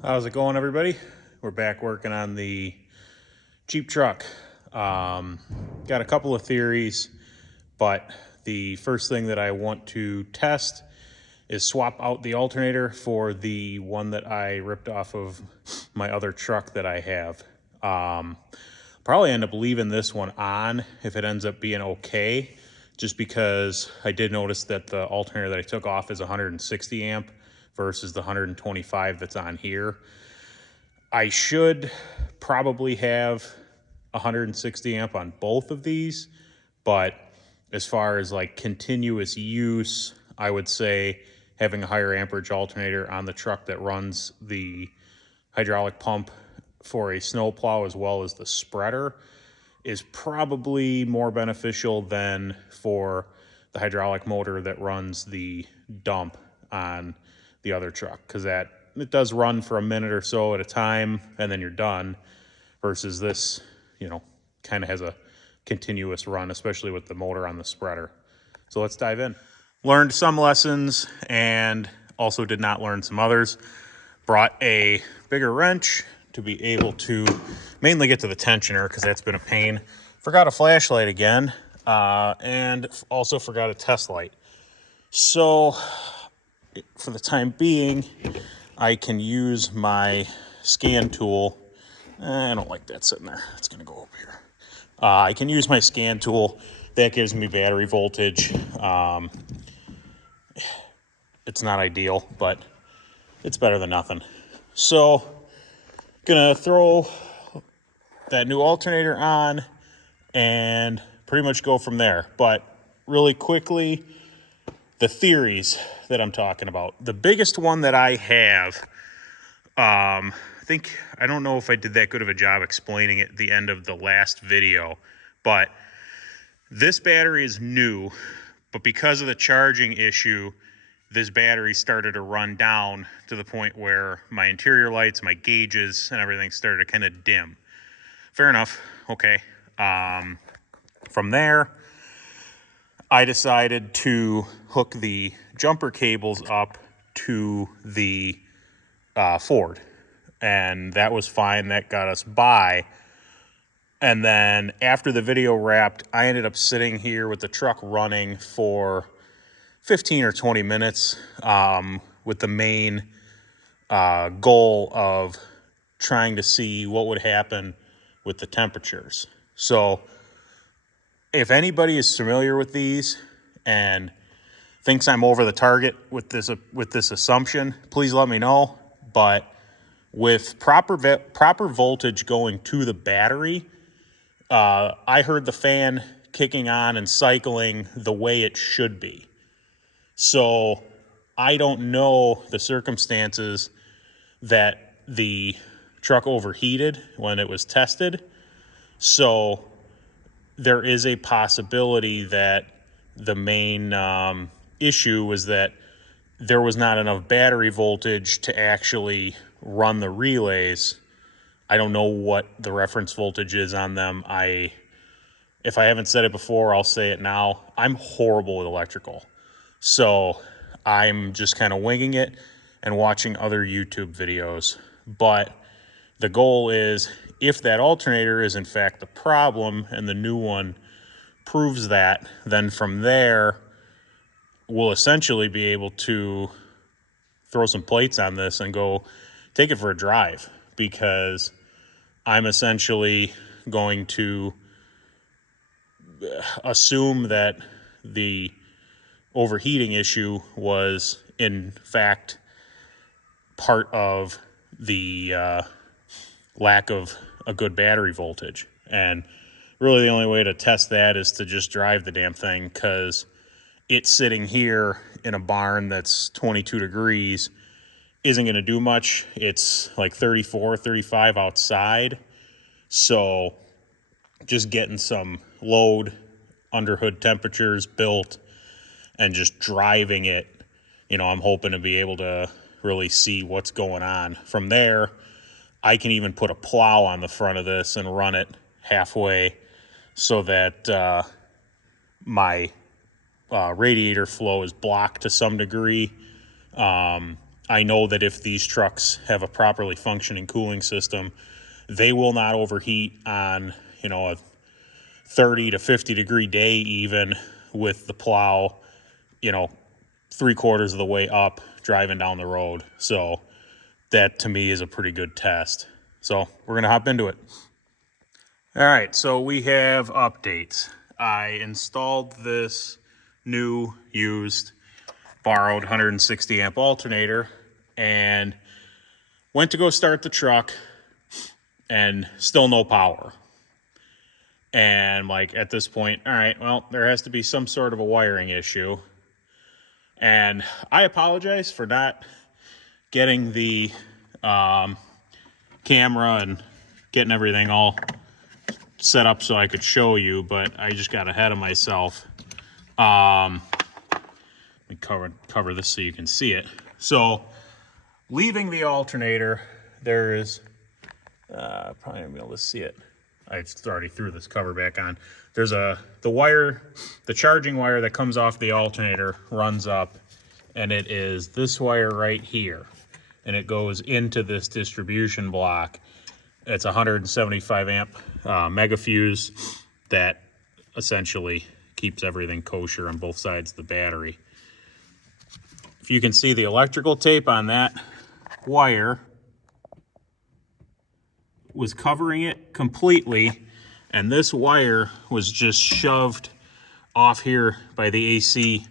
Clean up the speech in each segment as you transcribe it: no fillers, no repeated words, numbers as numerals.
How's it going, everybody? We're back working on the Jeep truck. Got a couple of theories, but the first thing that I want to test is swap out the alternator for the one that I ripped off of my other truck that I have. Probably end up leaving this one on if it ends up being okay, just because I did notice that the alternator that I took off is 160 amp versus the 125 that's on here. I should probably have 160 amp on both of these, but as far as like continuous use, I would say having a higher amperage alternator on the truck that runs the hydraulic pump for a snowplow as well as the spreader is probably more beneficial than for the hydraulic motor that runs the dump on the other truck, because that it does run for a minute or so at a time and then you're done, versus this, kind of has a continuous run, especially with the motor on the spreader. So let's dive in. Learned some lessons and also did not learn some others. Brought a bigger wrench to be able to mainly get to the tensioner, because that's been a pain. Forgot a flashlight again, and also forgot a test light. So for the time being, I can use my scan tool. I don't like that sitting there. It's going to go over here. I can use my scan tool. That gives me battery voltage. It's not ideal, but it's better than nothing. So, gonna throw that new alternator on and pretty much go from there. But really quickly, the theories that I'm talking about. The biggest one that I have, I don't know if I did that good of a job explaining it at the end of the last video, but this battery is new, but because of the charging issue, this battery started to run down to the point where my interior lights, my gauges, and everything started to kind of dim. Fair enough. Okay. From there, I decided to hook the jumper cables up to the Ford, and that was fine. That got us by. And then after the video wrapped, I ended up sitting here with the truck running for 15 or 20 minutes, with the main goal of trying to see what would happen with the temperatures. So if anybody is familiar with these and thinks I'm over the target with this assumption, please let me know. But with proper voltage going to the battery, I heard the fan kicking on and cycling the way it should be. So I don't know the circumstances that the truck overheated when it was tested. So there is a possibility that the main issue was that there was not enough battery voltage to actually run the relays. I don't know what the reference voltage is on them. If I haven't said it before, I'll say it now. I'm horrible with electrical. So I'm just kind of winging it and watching other YouTube videos. But the goal is, if that alternator is in fact the problem and the new one proves that, then from there, we'll essentially be able to throw some plates on this and go take it for a drive, because I'm essentially going to assume that the overheating issue was in fact part of the lack of a good battery voltage. And really the only way to test that is to just drive the damn thing, because it's sitting here in a barn that's 22 degrees isn't going to do much. It's like 34, 35 outside. So just getting some load under hood temperatures built and just driving it, I'm hoping to be able to really see what's going on. From there, I can even put a plow on the front of this and run it halfway so that my radiator flow is blocked to some degree. I know that if these trucks have a properly functioning cooling system, they will not overheat on, you know, a 30 to 50 degree day, even with the plow, you know, 3/4 of the way up driving down the road. So that to me is a pretty good test. So we're going to hop into it. All right, so we have updates. I installed this new, used, borrowed 160 amp alternator and went to go start the truck and still no power. And like at this point, all right, well, there has to be some sort of a wiring issue. And I apologize for not getting the camera and getting everything all set up so I could show you, but I just got ahead of myself. Let me cover this so you can see it. So leaving the alternator, there is probably not be able to see it. I already threw this cover back on. There's the charging wire that comes off the alternator runs up, and it is this wire right here, and it goes into this distribution block. It's a 175 amp mega fuse that essentially keeps everything kosher on both sides of the battery. If you can see the electrical tape on that wire was covering it completely, and this wire was just shoved off here by the AC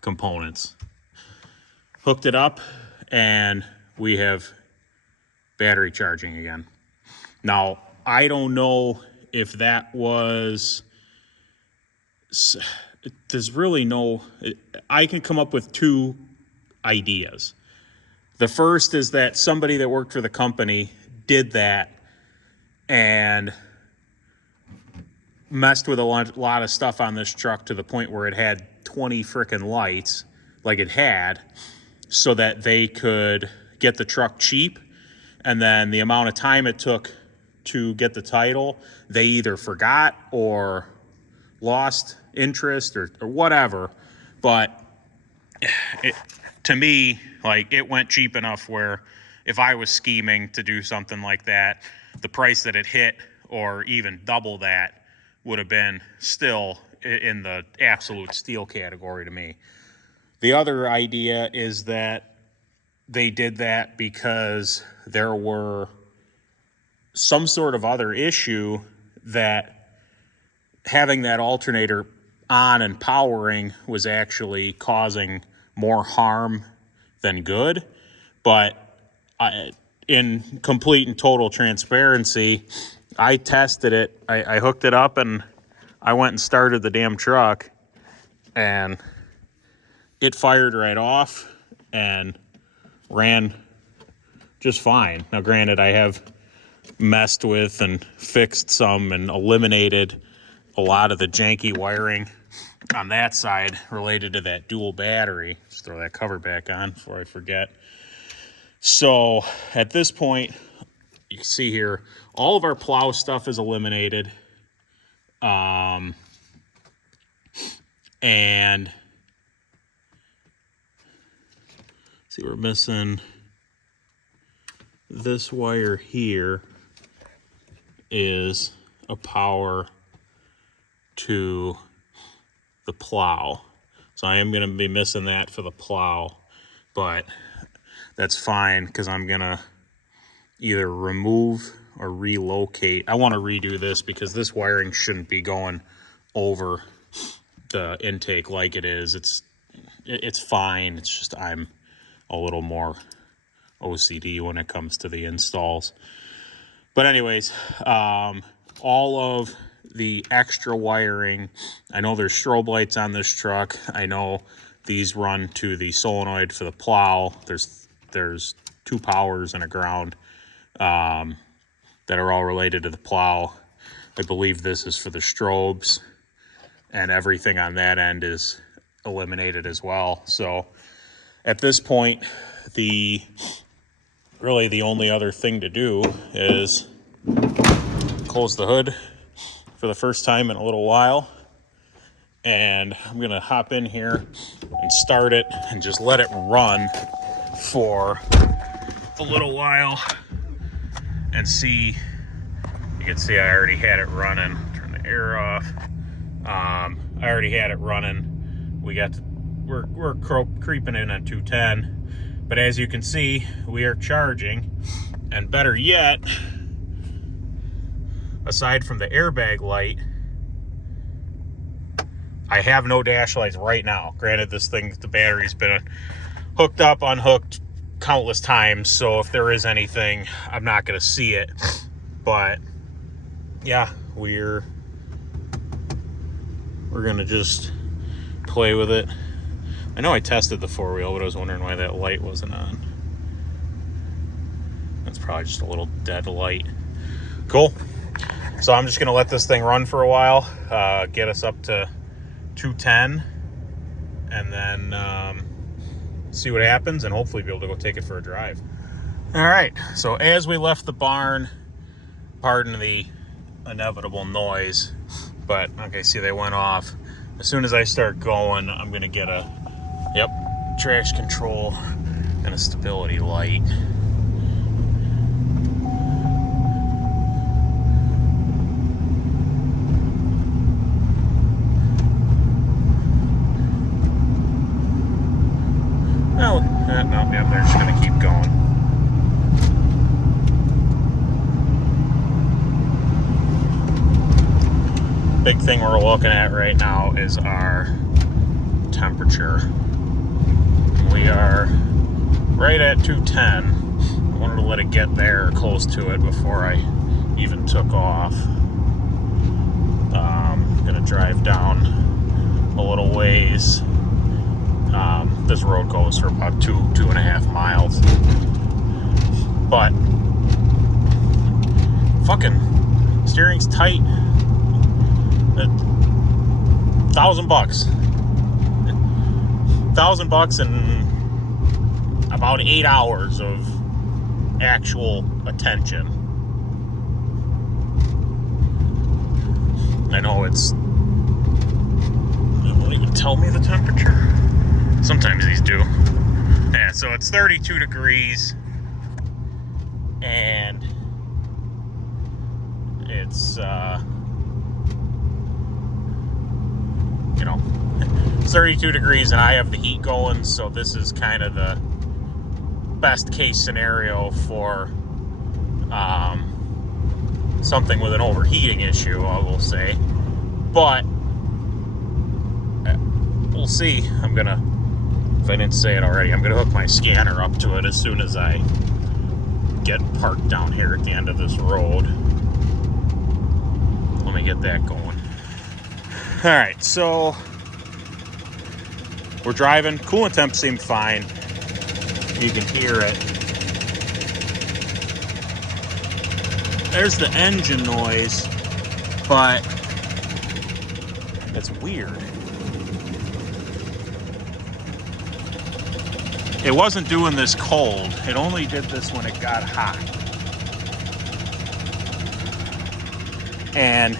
components. Hooked it up, and we have battery charging again. Now, I don't know if that was, there's really no, I can come up with two ideas. The first is that somebody that worked for the company did that and messed with a lot of stuff on this truck to the point where it had 20 frickin' lights, like it had, so that they could get the truck cheap. And then the amount of time it took to get the title, they either forgot or lost interest or whatever. But to me, like, it went cheap enough where if I was scheming to do something like that, the price that it hit or even double that would have been still in the absolute steal category to me. The other idea is that they did that because there were some sort of other issue that having that alternator on and powering was actually causing more harm than good. But in complete and total transparency, I tested it. I hooked it up and I went and started the damn truck, and it fired right off and ran just fine. Now, granted, I have messed with and fixed some and eliminated a lot of the janky wiring on that side related to that dual battery. Just throw that cover back on before I forget. So at this point, you can see here, all of our plow stuff is eliminated. And see, we're missing this wire here is a power to the plow. So I am going to be missing that for the plow, but that's fine because I'm going to either remove or relocate. I want to redo this because this wiring shouldn't be going over the intake like it is. It's fine. It's just I'm a little more OCD when it comes to the installs. But anyways, all of the extra wiring, I know there's strobe lights on this truck. I know these run to the solenoid for the plow. There's two powers and a ground that are all related to the plow. I believe this is for the strobes, and everything on that end is eliminated as well. So at this point, really the only other thing to do is close the hood for the first time in a little while, and I'm gonna hop in here and start it and just let it run for a little while and see. You can see I already had it running. Turn the air off. I already had it running. We're creeping in at 210, but as you can see, we are charging. And better yet, aside from the airbag light, I have no dash lights right now. Granted, the battery's been hooked up, unhooked countless times, so if there is anything, I'm not going to see it. But yeah, we're going to just play with it. I know I tested the four-wheel, but I was wondering why that light wasn't on. That's probably just a little dead light. Cool. So I'm just going to let this thing run for a while, get us up to 210, and then see what happens, and hopefully be able to go take it for a drive. All right, so as we left the barn, pardon the inevitable noise, but okay, see they went off. As soon as I start going, I'm going to get a traction control and a stability light. No, they're just going to keep going. Big thing we're looking at right now is our temperature. We are right at 210. I wanted to let it get there, close to it, before I even took off. I'm going to drive down a little ways. This road goes for about 2.5 miles. But fucking steering's tight. $1,000. $1,000 and about 8 hours of actual attention. I know it won't even tell me the temperature. Sometimes these do. Yeah, so it's 32 degrees, and it's it's 32 degrees, and I have the heat going, so this is kind of the best case scenario for something with an overheating issue, I will say. But we'll see. If I didn't say it already, I'm gonna hook my scanner up to it as soon as I get parked down here at the end of this road. Let me get that going. All right, so we're driving. Coolant temp seemed fine. You can hear it. There's the engine noise, but it's weird. It wasn't doing this cold. It only did this when it got hot. And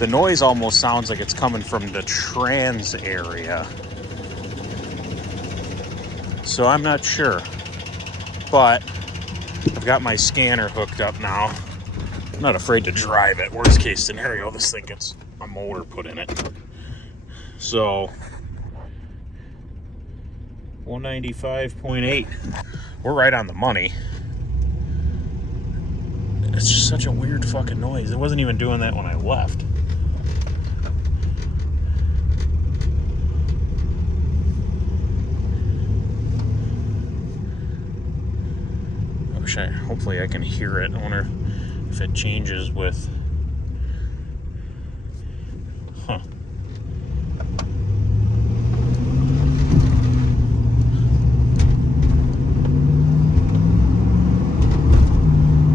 the noise almost sounds like it's coming from the trans area. So I'm not sure. But I've got my scanner hooked up now. I'm not afraid to drive it. Worst case scenario, this thing gets a motor put in it. So 195.8. We're right on the money. It's just such a weird fucking noise. It wasn't even doing that when I left. Hopefully I can hear it. I wonder if it changes with... Huh.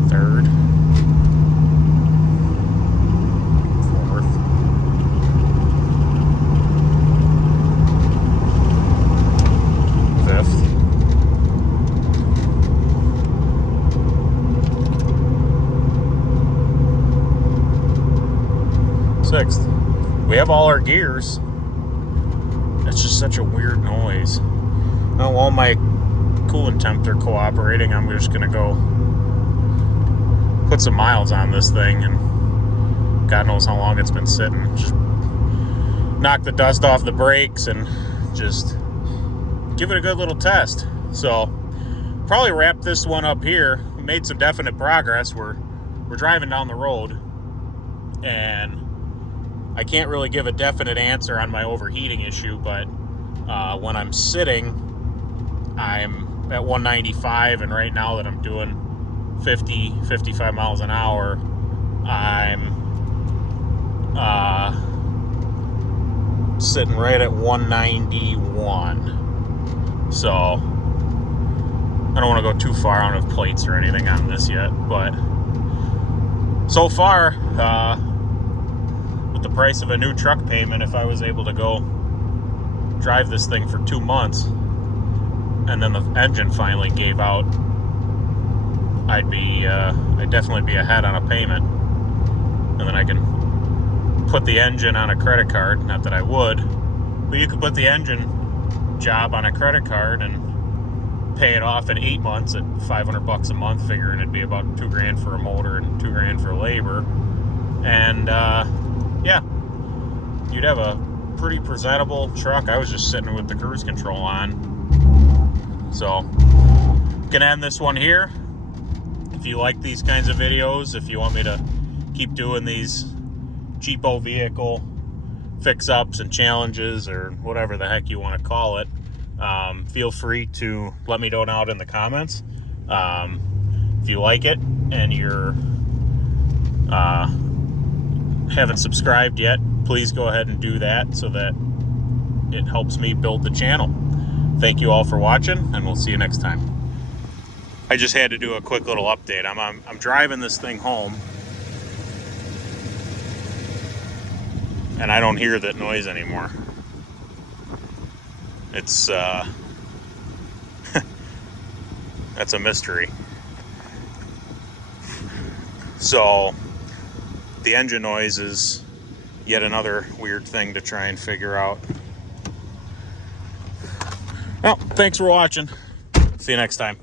Third. Fourth. Fifth. Sixth. We have all our gears. It's just such a weird noise. Oh, well, my coolant temp are cooperating, I'm just gonna go put some miles on this thing, and God knows how long it's been sitting. Just knock the dust off the brakes and just give it a good little test. So probably wrap this one up here. We made some definite progress. We're driving down the road, and I can't really give a definite answer on my overheating issue, but when I'm sitting, I'm at 195, and right now that I'm doing 55 miles an hour, I'm sitting right at 191. So I don't want to go too far out of plates or anything on this yet, but so far, with the price of a new truck payment, if I was able to go drive this thing for 2 months and then the engine finally gave out, I'd definitely be ahead on a payment, and then I can put the engine on a credit card. Not that I would, but you could put the engine job on a credit card and pay it off in 8 months at $500 a month, figuring it'd be about $2,000 for a motor and $2,000 for labor, and yeah, you'd have a pretty presentable truck. I was just sitting with the cruise control on. So gonna end this one here. If you like these kinds of videos, if you want me to keep doing these cheapo vehicle fix-ups and challenges, or whatever the heck you want to call it, feel free to let me know out in the comments. If you like it and you're haven't subscribed yet, please go ahead and do that so that it helps me build the channel. Thank you all for watching, and we'll see you next time. I just had to do a quick little update. I'm driving this thing home, and I don't hear that noise anymore. It's that's a mystery. So the engine noise is yet another weird thing to try and figure out. Well, thanks for watching. See you next time.